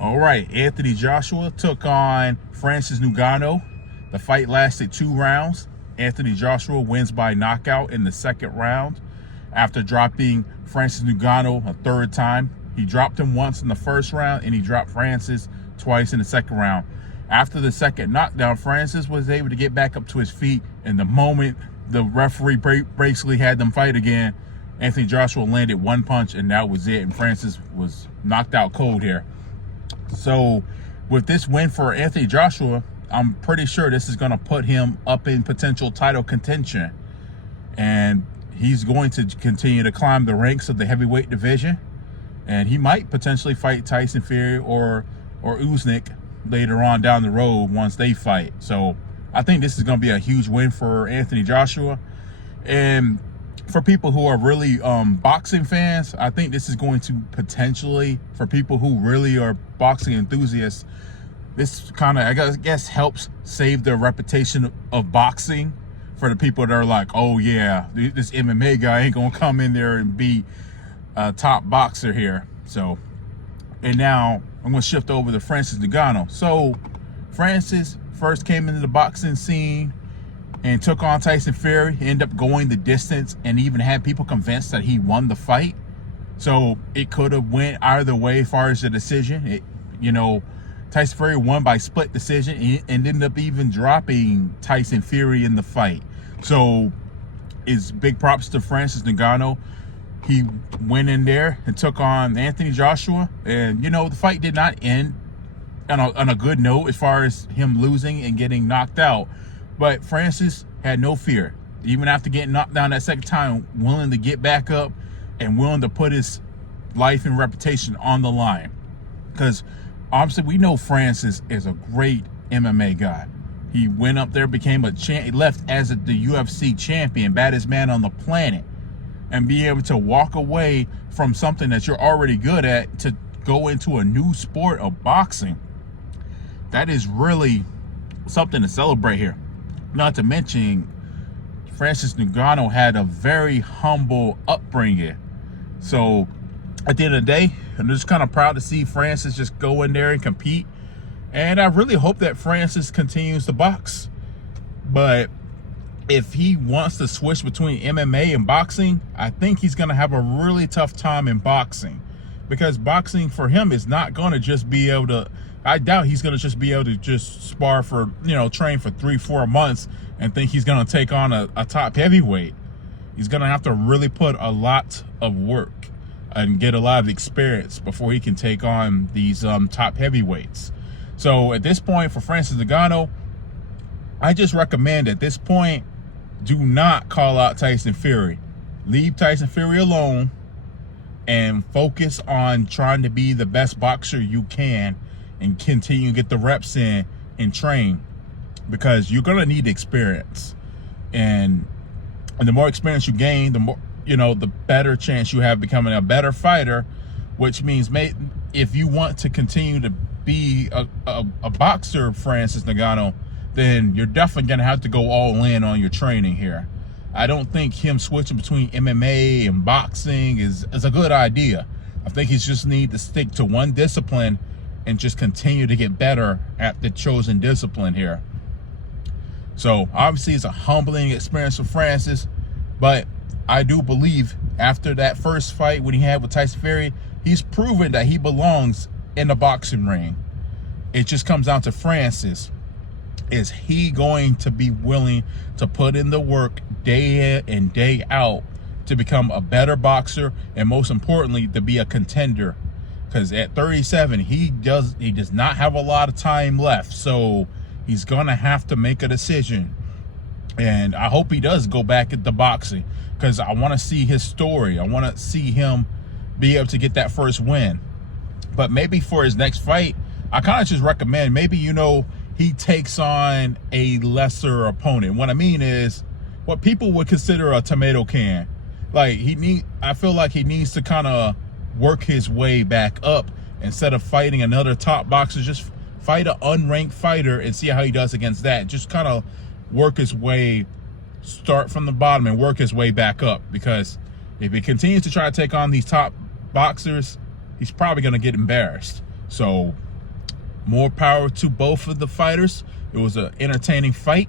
All right, Anthony Joshua took on Francis Ngannou. The fight lasted 2 rounds. Anthony Joshua wins by knockout in the 2nd round after dropping Francis Ngannou a 3rd time. He dropped him once in the 1st round, and he dropped Francis twice in the 2nd round. After the 2nd knockdown, Francis was able to get back up to his feet, and the moment the referee basically had them fight again, Anthony Joshua landed 1 punch, and that was it, and Francis was knocked out cold here. So with this win for Anthony Joshua, I'm pretty sure this is going to put him up in potential title contention. And he's going to continue to climb the ranks of the heavyweight division. And he might potentially fight Tyson Fury or Usyk later on down the road once they fight. So I think this is going to be a huge win for Anthony Joshua. And for people who are really boxing fans, I think this is going to potentially, for people who really are boxing enthusiasts, this kind of, I guess, helps save the reputation of boxing for the people that are like, oh yeah, this MMA guy ain't gonna come in there and be a top boxer here. So, and now I'm gonna shift over to Francis Ngannou. So Francis first came into the boxing scene and took on Tyson Fury. He ended up going the distance and even had people convinced that he won the fight. So it could have went either way as far as the decision. Tyson Fury won by split decision and ended up even dropping Tyson Fury in the fight. So it's big props to Francis Ngannou. He went in there and took on Anthony Joshua. And, the fight did not end on a good note as far as him losing and getting knocked out. But Francis had no fear. Even after getting knocked down that 2nd time, willing to get back up and willing to put his life and reputation on the line. Because obviously we know Francis is a great MMA guy. He went up there, became a champ, he left as the UFC champion, baddest man on the planet. And be able to walk away from something that you're already good at to go into a new sport of boxing, that is really something to celebrate here. Not to mention, Francis Ngannou had a very humble upbringing. So at the end of the day, I'm just kind of proud to see Francis just go in there and compete. And I really hope that Francis continues to box. But if he wants to switch between MMA and boxing, I think he's going to have a really tough time in boxing. Because boxing for him is not going to just be able to, I doubt he's going to just be able to just spar for, train for 3-4 months and think he's going to take on a top heavyweight. He's going to have to really put a lot of work and get a lot of experience before he can take on these top heavyweights. So at this point for Francis Ngannou, I just recommend at this point, do not call out Tyson Fury. Leave Tyson Fury alone and focus on trying to be the best boxer you can and continue to get the reps in and train, because you're going to need experience. And the more experience you gain, the more, the better chance you have becoming a better fighter, which means if you want to continue to be a boxer, Francis Ngannou, then you're definitely going to have to go all in on your training here. I don't think him switching between MMA and boxing is a good idea. I think he just needs to stick to one discipline and just continue to get better at the chosen discipline here. So obviously it's a humbling experience for Francis, but I do believe after that first fight when he had with Tyson Fury, he's proven that he belongs in the boxing ring. It just comes down to Francis. Is he going to be willing to put in the work day in and day out to become a better boxer, and most importantly, to be a contender? Because at 37, he does not have a lot of time left. So he's going to have to make a decision. And I hope he does go back into boxing, because I want to see his story. I want to see him be able to get that first win. But maybe for his next fight, I kind of just recommend maybe, he takes on a lesser opponent. What I mean is what people would consider a tomato can. Like I feel like he needs to kind of work his way back up instead of fighting another top boxer. Just fight an unranked fighter and see how he does against that. Just kind of work his way, start from the bottom and work his way back up. Because if he continues to try to take on these top boxers, he's probably going to get embarrassed. So More power to both of the fighters. It was an entertaining fight.